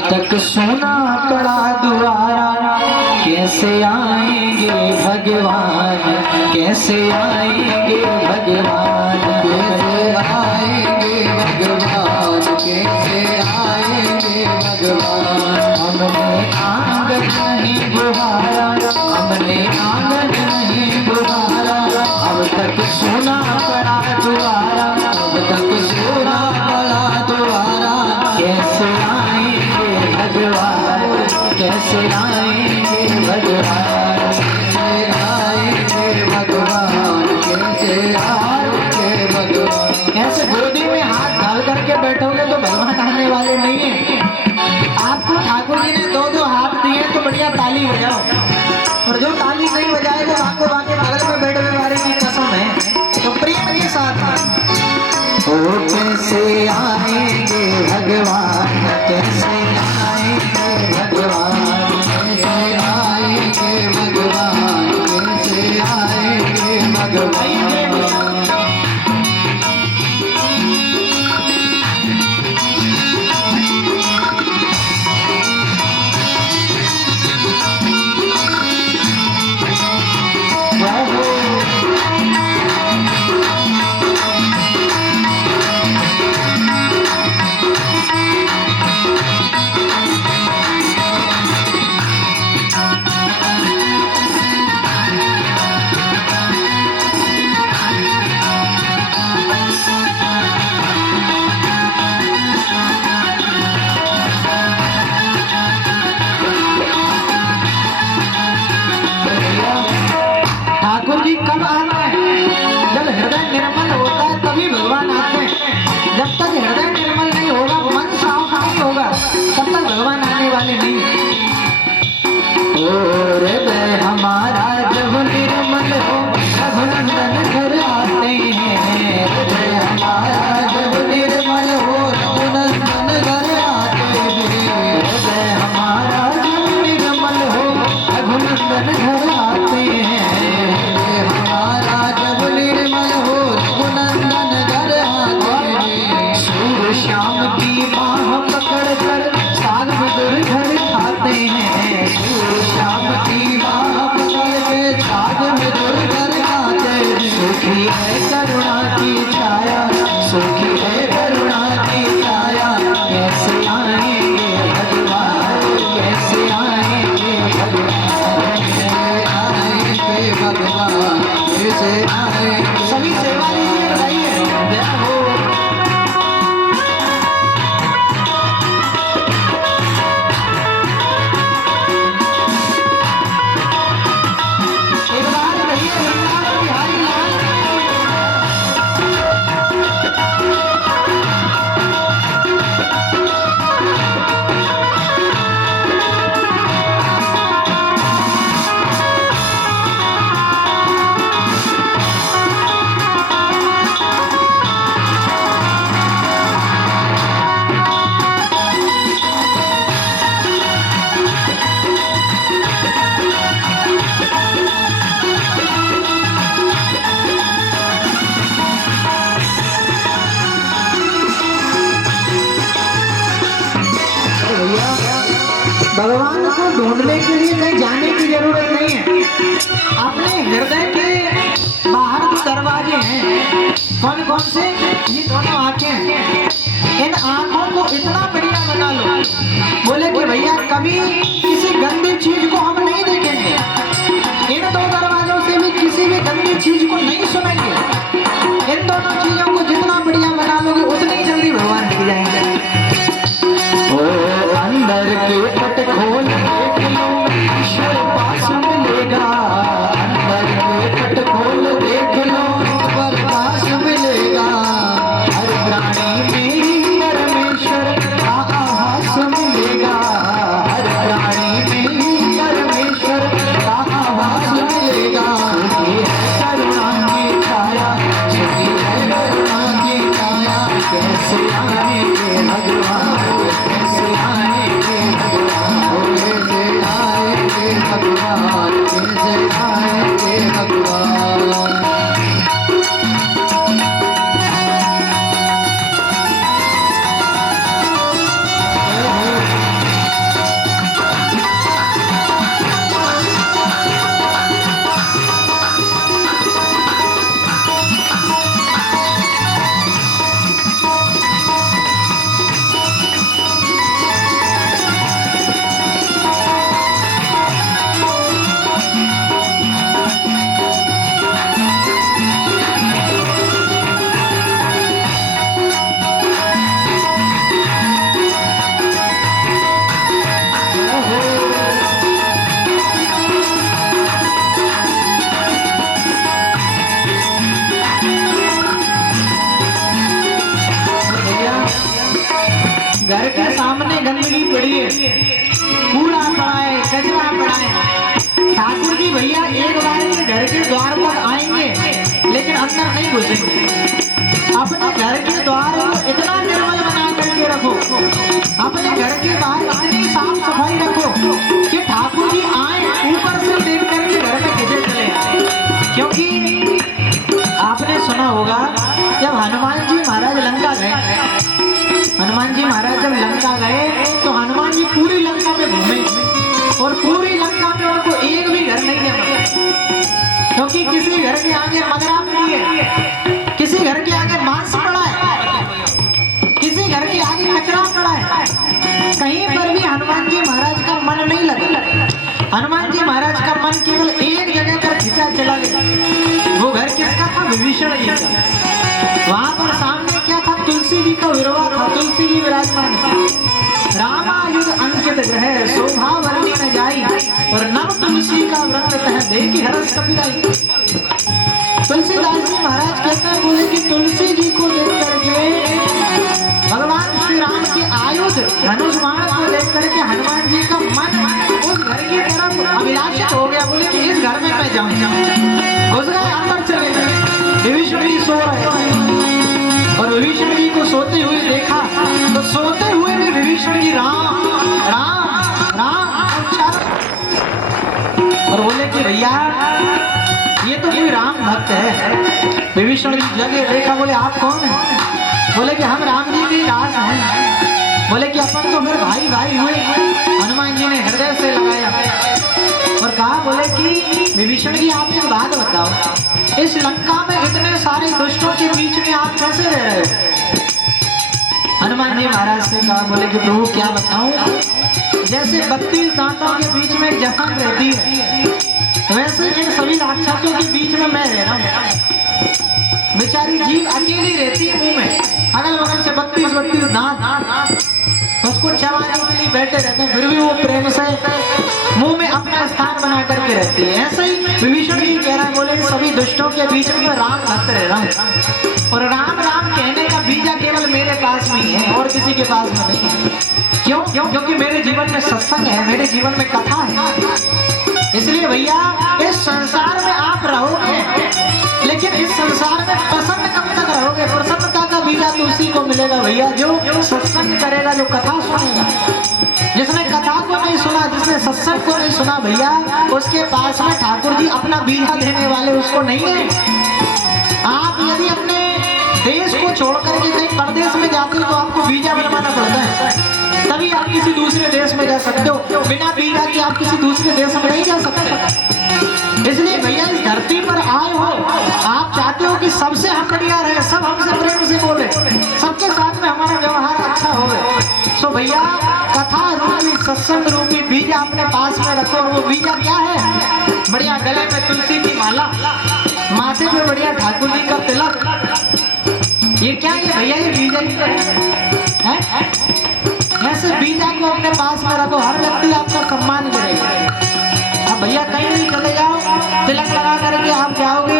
तक सोना पड़ा द्वारा, कैसे आएंगे भगवान, कैसे आएंगे भगवान, कैसे आएंगे भगवान, कैसे आएंगे भगवान। हमने आंगन नहीं बुहारा, हमने आंगन नहीं बुहारा, अब तक सोना पड़ा द्वारा, अब तक सोना पड़ा द्वारा, कैसे आएंगे भगवान, कैसे आएंगे भगवान, कैसे आएंगे भगवान, कैसे आएंगे भगवान। ऐसे गोदी में हाथ डाल करके बैठोगे तो भगवान आने वाले नहीं है। आपको ठाकुर जी ने दो दो हाथ दिए तो बढ़िया ताली बजाओ, और जो ताली नहीं बजाएगा आपको बाकी बगल में बैठे हुए वाले की कसम है। तो प्रेम के साथ ओ कैसे आएंगे भगवान, कैसे आएंगे भगवान, कैसे आएंगे भगवान, कैसे आएंगे भगवान। ठाकुर जी कब आते हैं? जब हृदय निर्मल होता है तभी भगवान आते हैं। जब तक हृदय निर्मल नहीं होगा, मन साफ नहीं होगा, तब तक भगवान आने वाले नहीं। ओ हृदय हमारा जब निर्मल हो, रघुनंदन घर आते हैं। हृदय हमारा जब निर्मल हो, रघुनंदन घर आते हैं। हृदय हमारा जब निर्मल हो, रघुनंदन घर आते हैं। हमारा जब निर्मल हो, रघुनंदन घर आते हैं। सूर्य शाम की बाह पकड़ कर साग मधुर घर खाते हैं। सूर्य शाम की बाह पकड़ के साग मधुर घर खाते हैं। सुखी है करुणा की छाया, सुखी है करुणा की छाया, कैसे आएंगे भगवान, कैसे आएंगे भगवान, कैसे आएंगे भगवान, कैसे आएंगे। सभी सेवा लीजिए, बताइए जय हो। एक बार कहिए वृंदावन बिहारी लाल भगवान को ढूंढने के लिए कहीं जाने की जरूरत नहीं है। अपने हृदय के बाहर जो दरवाजे हैं, कौन कौन से? ये दोनों आंखें हैं। इन आंखों को इतना बढ़िया बना लो, बोले कि भैया कभी किसी गंदी चीज को हम नहीं देखेंगे, इन दो दरवाजों से भी किसी भी गंदी चीज को नहीं सुनेंगे। इन दोनों चीजों को जितना बढ़िया बना लोगे उतनी ही जल्दी भगवान दिख जाएंगे। अंदर के पट खोल देख लो, ईश्वर पास मिलेगा। अंदर के पट खोल देख लो, ईश्वर पास मिलेगा। हर प्राणी में परमेश्वर का आभास मिलेगा। हर प्राणी में परमेश्वर घर के सामने गंदगी पड़ी है, कूड़ा पड़ा है, कचरा पड़ा है। ठाकुर जी भैया एक बार के घर के द्वार पर आएंगे लेकिन अंदर नहीं घुसेंगे। अपने घर के द्वार को इतना निर्मल बना करके रखो, अपने घर के बाहर इतनी साफ सफाई रखो कि ठाकुर जी आए ऊपर से देख करके घर में खिंचे चले आए। क्योंकि आपने सुना होगा जब हनुमान जी महाराज लंका गए, हनुमान जी महाराज जब लंका गए तो हनुमान जी पूरी लंका में घूमे और पूरी लंका में उनको एक भी घर नहीं मिला। क्योंकि किसी घर के आगे मगरा पड़ी है, किसी घर के आगे मांस पड़ा है, किसी घर के आगे कचरा पड़ा है, कहीं पर भी हनुमान जी महाराज का मन नहीं लगा। हनुमान जी महाराज का मन केवल एक जगह पर खिंचा चला गया। वो घर किसका था? विभीषण जी का। वहां पर सामने क्या था? तुलसी जी का विरवा था, तुलसी जी विराजमान था। रामायुध अंकित ग्रह शोभा वर्णी न जाई और नव तुलसी का व्रत तह देखी हरस कपिराई। तुलसीदास जी महाराज कहते हैं, बोले कि तुलसी जी को देख करके भगवान श्री राम के आयुध धनुष बाण को देख करके हनुमान जी का मन उस घर की तरफ अभिलाषित हो गया। बोले कि इस घर में मैं जाऊं। घुस गए, अंदर चले गए। विभीषण जी सो रहे और विभीषण जी को सोते हुए देखा तो सोते हुए भी विभीषण जी राम राम राम उच्चार और बोले कि भैया ये तो कोई राम भक्त है। विभीषण जी जगह देखा, बोले आप कौन हैं? बोले कि हम राम जी के दास हैं। बोले कि अपन तो फिर भाई भाई हुए। हनुमान जी ने हृदय से लगाया और कहा, बोले कि विभीषण जी आप एक बात बताओ, इस लंका में इतने सारे दुष्टों के बीच में आप कैसे रह रहे हो? हनुमान जी महाराज से कहा, बोले कि प्रभु क्या बताऊं, जैसे 32 दांतों के बीच में जखन रहती है वैसे इन सभी राक्षसों के बीच में मैं रह रहा हूँ। बेचारी जीव अकेली रहती है मुंह में, अगल बगल से 32 दांत उसको चबाने के लिए बैठे रहते हैं, फिर भी वो प्रेम से मुंह में अपना स्थान बना करके रहती है। ऐसे ही विभीषण जी कह रहा है, बोले सभी दुष्टों के बीच में राम भक्त रह रहा हूँ और राम राम कहने का बीजा केवल मेरे पास में ही है और किसी के पास में नहीं है। क्यों? क्योंकि मेरे जीवन में सत्संग है, मेरे जीवन में कथा है। इसलिए भैया इस संसार में आप रहोगे लेकिन इस संसार में प्रसन्न कब तक रहोगे? प्रसन्नता का बीजा तो उसी को मिलेगा भैया जो सत्संग करेगा, जो कथा सुनेगा। जिसने कथा को नहीं सुना, जिसने सत्संग को नहीं सुना भैया, उसके पास में ठाकुर जी अपना बीजा देने वाले उसको नहीं है। आप यदि अपने देश को छोड़ करके कहीं परदेश में जाते हो तो आपको बीजा बनवाना पड़ता है, तभी आप किसी दूसरे देश में जा सकते हो। बिना बीजा के आप किसी दूसरे देश में नहीं जा सकते। इसलिए भैया इस धरती पर आए हो, आप चाहते हो कि सबसे हम बढ़िया रहे, सब हमसे प्रेम से बोले, सबके साथ में हमारा व्यवहार अच्छा हो। सो भैया कथा रूपी सत्संग रूपी बीजा अपने पास में रखो। और वो बीजा क्या है? बढ़िया गले में तुलसी की माला, माथे पे बढ़िया ठाकुर जी का तिलक। ये क्या है भैया? ये बीजा ही है। ऐसे बीजा को अपने पास में रखो, हर व्यक्ति आपका सम्मान करेगा। अब भैया कहीं भी चले जाओ, तिलक लगा करके आप जाओगे,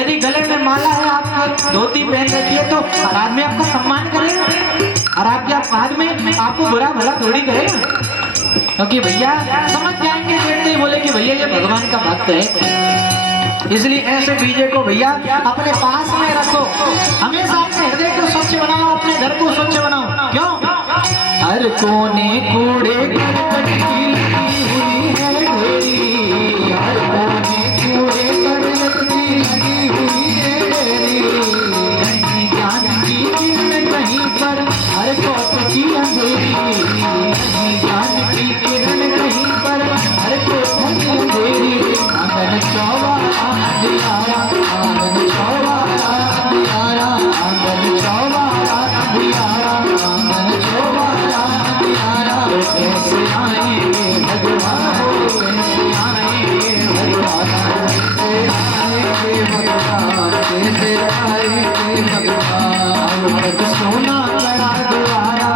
यदि गले में माला है, आपकी धोती पहन रखी है तो हर आदमी आपका सम्मान करेगा और आपके बाद में आपको बुरा भला थोड़ी करेगा। क्योंकि भैया समझ जाएंगे, देखते ही बोले कि भैया ये भगवान का भक्त है। इसलिए ऐसे बीजे को भैया अपने पास में रखो, हमेशा अपने हृदय को स्वच्छ बनाओ, अपने घर को स्वच्छ बनाओ। क्यों? हर कोने कूड़े करकट की लगी हुई है ढेरी, हर कोने कूड़े करकट की लगी हुई है ढेरी। कहीं ज्ञान की किरण कहीं पर हर कोट की अंधेरी, कहीं ज्ञान की किरण कहीं पर हर कोट की अंधेरी। आंगन चौबारा अंधियारा, आंगन चौबारा अंधियारा, आंगन चौबारा अंधियारा, आंगन चौबारा अंधियारा। कैसे आएंगे भगवान, कैसे आएंगे भगवान, कैसे आएंगे भगवान, कैसे आएंगे भगवान। तक सोना पड़ा द्वारा,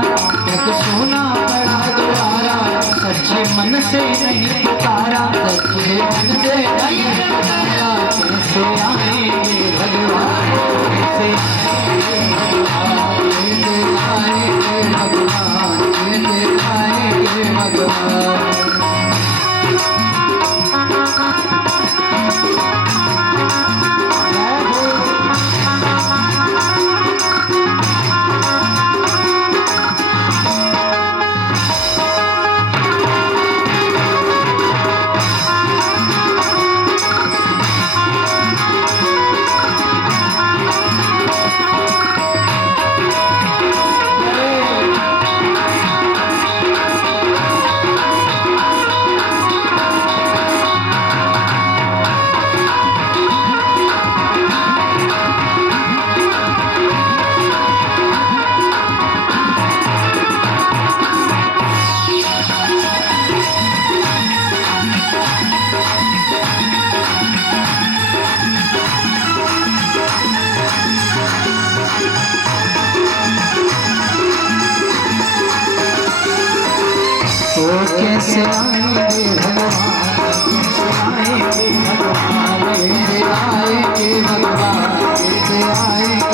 तक सोना पड़ा द्वारा, सच्चे मन से नहीं पुकारा, सच्चे मन से नहीं पुकारा। कैसे आएंगे भगवान, कैसे आएंगे भगवान, कैसे आएंगे भगवान, कैसे आएंगे भगवान, कैसे आएंगे भगवान, कैसे आएंगे भगवान, कैसे आएंगे